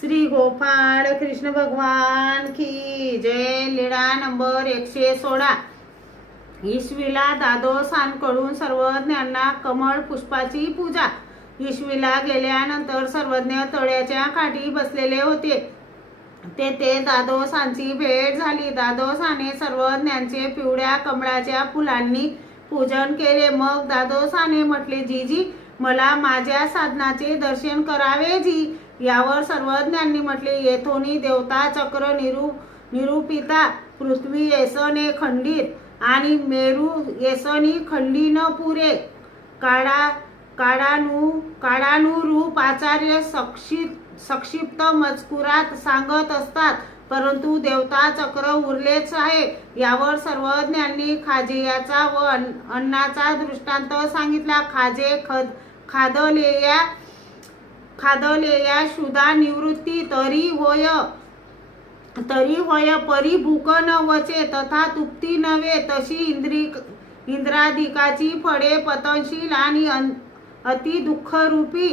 श्री गोपाळ कृष्ण भगवान की जय। लीळा नंबर 116। ईश्वीला दादोसांकडून सर्वज्ञांना कमळ पुष्पाची पूजा। ईश्वीला गेल्यानंतर सर्वज्ञ तळ्याच्या काठी बसलेले होते। तेथे दादोसांची भेट झाली। दादोसाने सर्वज्ञांचे पिवळ्या कमळाच्या फुलांनी पूजन केले। मग दादोसाने म्हटले, जीजी मला माझ्या साधनाचे दर्शन करावे जी। यावर सर्वज्ञांनी म्हटले, येथोनी देवता चक्र निरूपिता, पृथ्वी येसने खंडित आणि मेरू येसनी खंडी न पुरे। काळानुरूप आचार्य संक्षिप्त मजकुरात सांगत असतात, परंतु देवता चक्र उरलेच आहे। यावर सर्वज्ञांनी खाजेयाचा व अन्नाचा दृष्टांत सांगितला। खाजे खादलेया शुदा निवृत्ती तरी होय परी भूक न वचे, तथा तुप्ती नव्हे तशी इंद्रादिकाची फळे पतनशील आणि अति दुःखरूपी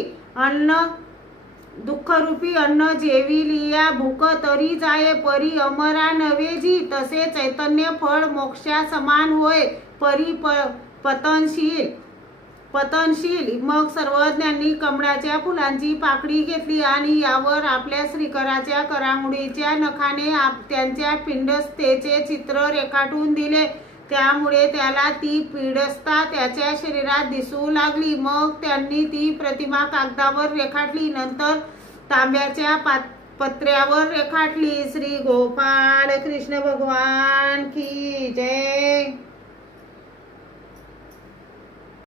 अन्न जेविलिया भूक तरी जाये, परी अमरा नव्हे जी। तसे चैतन्य फळ मोक्षा समान होय, परी पतनशील। मग सर्वज्ञांनी कमळाच्या फुलांची पाकळी घेतली आणि यावर आपल्या श्रीकराच्या करांगुळीच्या नखाने त्यांच्या पिंडस्थेचे चित्र रेखाटून दिले। त्यामुळे त्याला ती पिंडस्था त्याच्या शरीरात दिसू लागली। मग त्यांनी ती प्रतिमा कागदावर रेखाटली, नंतर तांब्याच्या पत्र्यावर रेखाटली। श्री गोपाळ कृष्ण भगवान की जय।